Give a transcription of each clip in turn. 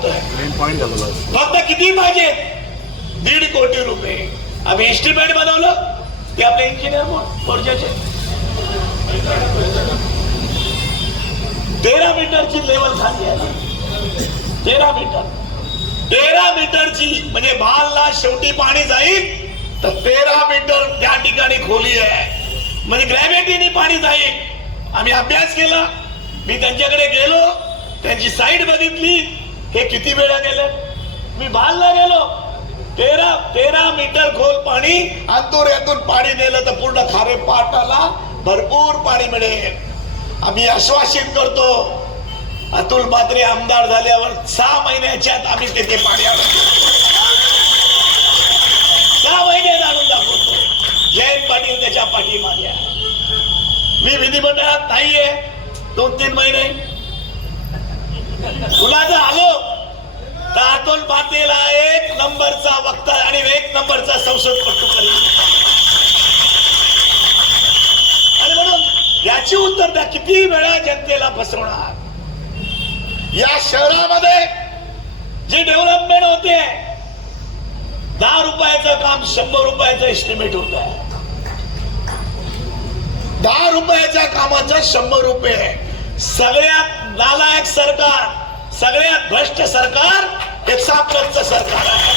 फक्त किती पाहिजे? दीड कोटी रुपये. आम्ही एस्टिमेट बनवलं. ते आपले इंजिनियर मोर्चाचे. तेरा मीटरची लेवल झाली आहे तेरा मीटर. तेरा मीटरची म्हणजे मालला शेवटी पाणी जाईल तर तेरा मीटर त्या ठिकाणी खोली आहे. म्हणजे ग्रॅव्हिटीने पाणी जाईल. आम्ही अभ्यास केला. मी त्यांच्याकडे गेलो. त्यांची साईट बघितली. हे किती वेळा गेले? मी भालला गेलो. तेरा तेरा मीटर खोल पाणी अंतोऱ्यातून पाणी नेलं तर पूर्ण खारे पाटाला भरपूर पाणी मिळेल. आम्ही आश्वासित करतो अतुल बात्रे आमदार झाल्यावर सहा महिन्याच्यात आम्ही तिथे पाणी सहा महिने आणून दाखवतो जयंत पाटील त्याच्या पाठीमागे मी विधिमंडळात नाहीये. दोन तीन महिने. तुला जर आलो तर अतुल पाटीला एक नंबरचा वक्ता आणि एक नंबरचा संसदपटू करेल आणि म्हणून याची उत्तर द्या किती वेळा जनतेला फसवणार या शहरामध्ये जी डेव्हलपमेंट होते दहा रुपयाचं काम शंभर रुपयाचं एस्टिमेट होत. आहे दहा रुपयाच्या कामाचं शंभर रुपये. सगळ्यात नालायक सरकार सगळ्यात भ्रष्ट सरकार एक सापच सरकार आहे.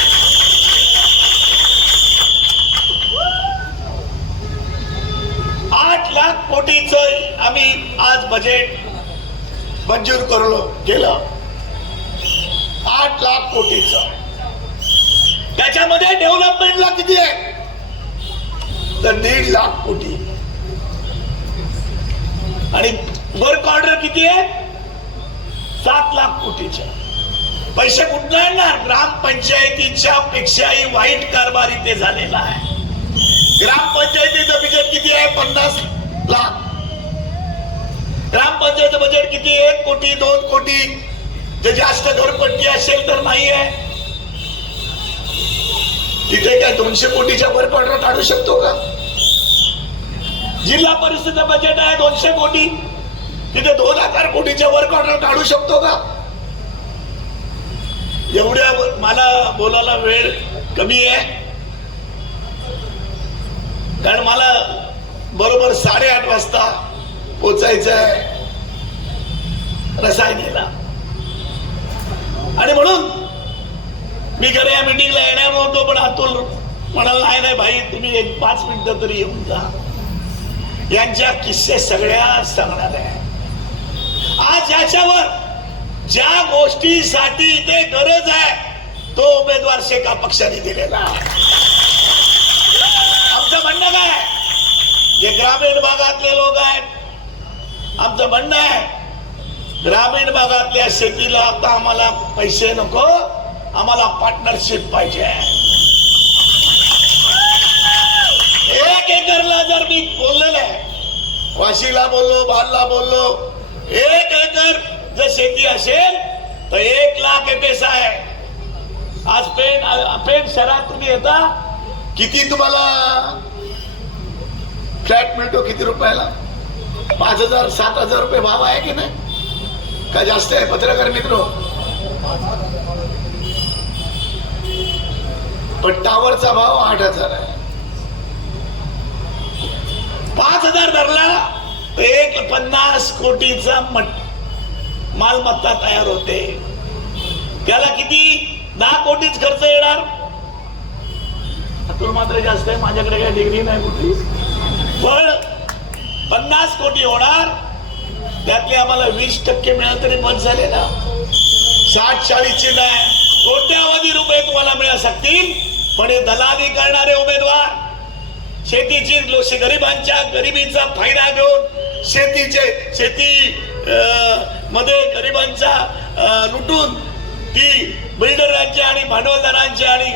आठ लाख कोटीच आम्ही आज बजेट मंजूर करलो केलं आठ लाख कोटीच. त्याच्यामध्ये डेव्हलपमेंटला किती आहे? तर दीड लाख कोटी. आणि वर्क ऑर्डर किती आहे? सात लाख कोटीच्या पैसे कुठला येणार? ग्रामपंचायतीच्या पेक्षाही वाईट कारभार इथे झालेला आहे. ग्रामपंचायतीचं बजेट किती आहे? पन्नास लाख. ग्रामपंचायत बजेट किती एक कोटी दोन कोटी. जे जास्त घरपट्टी असेल तर नाही आहे. तिथे काय दोनशे कोटीच्या वर ऑर्डर काढू शकतो का? जिल्हा परिषदेचं बजेट आहे दोनशे कोटी. तिथे दोन हजार कोटीच्या वर्क ऑर्डर काढू शकतो का? एवढ्या मला बोलायला वेळ कमी आहे. कारण मला बरोबर साडेआठ वाजता पोचायचं आहे. रसायनीला. आणि म्हणून मी घरी या मिटिंगला येणार नव्हतो पण अतुल म्हणाला नाही नाही भाई तुम्ही एक पाच मिनिटं तरी येऊन जा. यांच्या किस्से सगळ्या सांगणार आहे. आज याच्यावर ज्या गोष्टीसाठी इथे गरज आहे तो उमेदवार शेका पक्षाने दिलेला आमचं म्हणणं काय जे ग्रामीण भागातले लोक आहेत आमचं म्हणणं आहे ग्रामीण भागातल्या शेतीला आता आम्हाला पैसे नको आम्हाला पार्टनरशिप पाहिजे. एक एकरला जर मी बोललेलं आहे वाशीला बोललो बालला बोललो एक एकर जर शेती असेल तर एक लाख पैसा आहे. आज पेन पेन शहरात तुम्ही येता किती तुम्हाला फ्लॅट मिळतो किती रुपयाला? पाच हजार सात हजार रुपये भाव आहे की नाही? का जास्त आहे पत्रकार मित्र? पण टावरचा भाव आठ हजार आहे. पाच हजार धरला एक पन्नास कोटीचा मट- मालमत्ता तयार होते. त्याला किती? दहा कोटीच खर्च येणार. तुला मात्र जास्त आहे माझ्याकडे काही डिग्री नाही कुठली. पण पन्नास कोटी होणार. त्यातले आम्हाला वीस टक्के मिळाल तरी बस झाले ना. साठ चाळीसचे नाही. कोट्यावधी रुपये तुम्हाला मिळू शकतील. पण हे दलाली करणारे उमेदवार शेतीची गरिबांच्या गरिबीचा फायदा घेऊन शेतीचे शेती मध्ये गरिबांचा लुटून ती बिल्डरांच्या आणि भांडवलदारांच्या आणि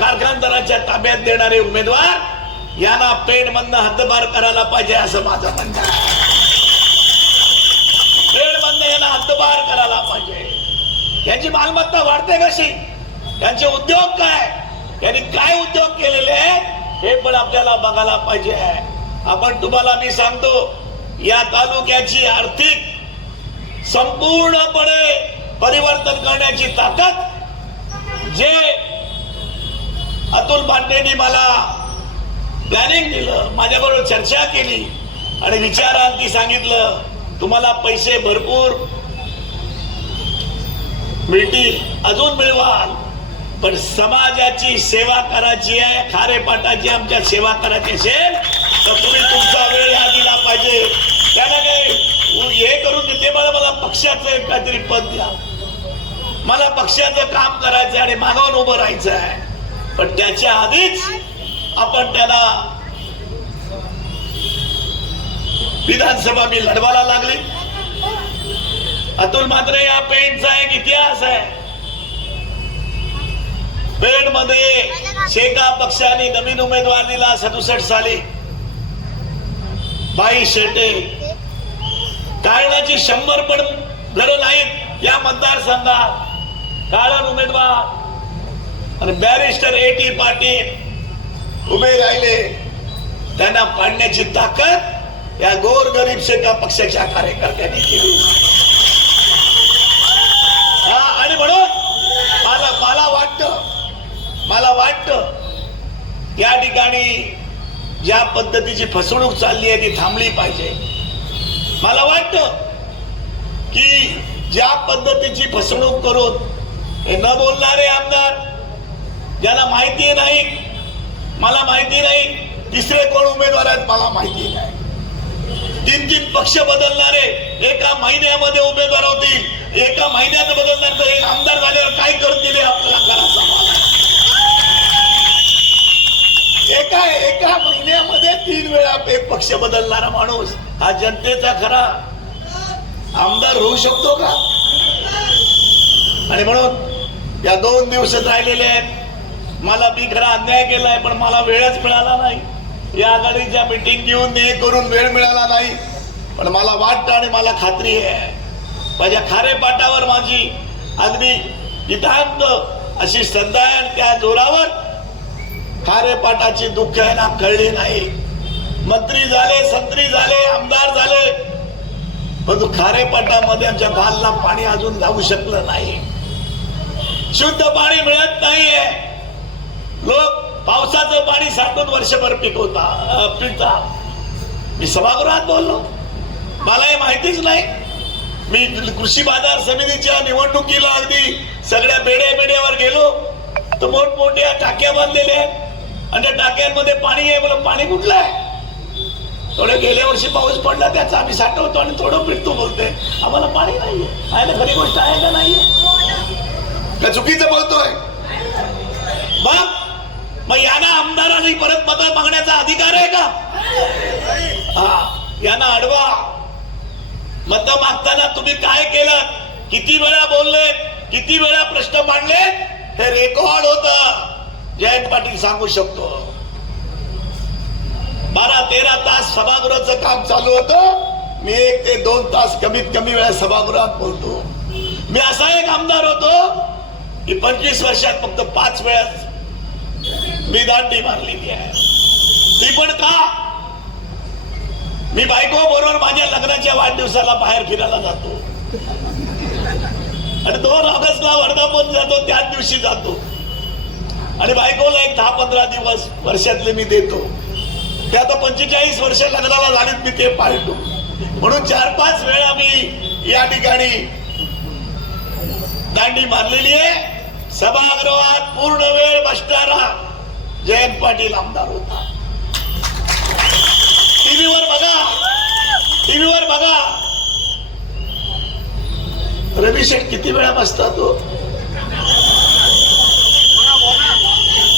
कारखानदारांच्या ताब्यात देणारे उमेदवार यांना पेड मधनं हद्दपार करायला पाहिजे असं माझं म्हणणं आहे. पेड मधनं यांना हद्दपार करायला पाहिजे. यांची मालमत्ता वाढते कशी? त्यांचे उद्योग काय? यांनी काय उद्योग केलेले आहेत? हे पण आपल्याला बघायला पाहिजे आहे. आपण तुम्हाला मी सांगतो या तालुक्याची आर्थिक संपूर्णपणे परिवर्तन करण्याची ताकद जे अतुल पांडेनी मला प्लॅनिंग दिलं माझ्याबरोबर चर्चा केली आणि विचारांती सांगितलं तुम्हाला पैसे भरपूर मिळतील अजून मिळवाल. पण समाजाची सेवा करायची आहे खारेपाटाची आमच्या सेवा करायची असेल तर तुम्ही तुमचा वेळ हा दिला पाहिजे. त्याला काही हे करून देते मला मला पक्षाचं एक काहीतरी पद द्या. मला पक्षाचं काम करायचं आणि मागावून उभं राहायचं आहे पण त्याच्या आधीच आपण त्याला विधानसभा मी लढवायला लागली. अतुल मात्र या पेंटचा एक इतिहास आहे. पेणमध्ये शेका पक्षाने नवीन उमेदवार दिला सदुसष्ट साली. बाई शेटे. काळाची शंभर पण घरं नाहीत या मतदारसंघात. काळण उमेदवार. आणि बॅरिस्टर ए टी पाटील उभे राहिले. त्यांना पाडण्याची ताकद या गोर गरीब शेका पक्षाच्या कार्यकर्त्यांनी केली. हा आणि म्हणून मला मला वाटतं मला वाटत या ठिकाणी ज्या पद्धतीची फसवणूक चालली आहे ती थांबली पाहिजे. मला वाटतं की ज्या पद्धतीची फसवणूक करून हे न बोलणारे आमदार ज्याला माहिती नाही मला माहिती नाही तिसरे कोण उमेदवार आहेत मला माहिती नाही. तीन तीन पक्ष बदलणारे एका महिन्यामध्ये उमेदवार होतील एका महिन्यात बदलणार तर एक आमदार झाल्यावर काय करतील हे आपल्याला करायचं एका एका महिन्यामध्ये तीन वेळा एक पक्ष बदलणारा माणूस हा जनतेचा खरा आमदार होऊ शकतो का? आणि म्हणून या दोन दिवस राहिलेले आहेत. मला मी खरा अन्याय केलाय पण मला वेळच मिळाला नाही. या आघाडीच्या मिटिंग घेऊन हे करून वेळ मिळाला नाही. पण मला वाटतं आणि मला खात्री आहे. माझ्या खारे पाटावर माझी अगदी नितांत अशी श्रद्धा आहे आणि त्या जोरावर खारेपाटाची दुःख आहे ना कळली नाही. मंत्री झाले संत्री झाले आमदार झाले. परंतु खारेपाटामध्ये आमच्या बालला पाणी अजून लागू शकलं नाही. शुद्ध पाणी मिळत नाहीये. लोक पावसाचं पाणी साठवून वर्षभर पिकवता अं, पिकतात मी सभागृहात बोललो. मला हे माहितीच नाही. मी कृषी बाजार समितीच्या निवडणुकीला अगदी सगळ्या बेड्या बेड्यावर गेलो. तर मोठमोठ्या टाक्या बांधलेल्या आहेत. आणि त्या टाक्यांमध्ये पाणी आहे मला पाणी कुठलं आहे? थोडे गेल्या वर्षी पाऊस पडला त्याचा आम्ही साठवतो आणि थोडं पिटतो बोलते आम्हाला पाणी नाहीये. आहे ना खरी गोष्ट आहे का नाहीये? का चुकीचं बोलतोय. मग मग यांना आमदारांनी परत मत मागण्याचा अधिकार आहे का? हा यांना अडवा मत मागताना तुम्ही काय केलं? किती वेळा बोलले? किती वेळा प्रश्न मांडले? हे रेकॉर्ड होत. जयंत पाटील सांगू शकतो. बारा तेरा तास सभागृहाचं काम चालू होतं. मी एक ते दोन तास कमीत कमी वेळा सभागृहात बोलतो. मी असा एक आमदार होतो की पंचवीस वर्षात फक्त पाच वेळा मी दांडी मारलेली आहे. ती पण का? मी बायको बरोबर माझ्या लग्नाच्या वाढदिवसाला बाहेर फिरायला जातो. आणि दोन ऑगस्टला वर्धापन जातो त्याच दिवशी जातो. आणि बायकोला एक दहा पंधरा दिवस वर्षातले मी देतो. ते आता पंचेचाळीस वर्ष लग्नाला झालीत मी ते पाळतो. म्हणून चार पाच वेळा मी या ठिकाणी दांडी मारलेली आहे. सभागृहात पूर्ण वेळ बसणारा जयंत पाटील आमदार होता. टीव्हीवर बघा. टीव्हीवर बघा. रवी किती वेळा बसता तो हो?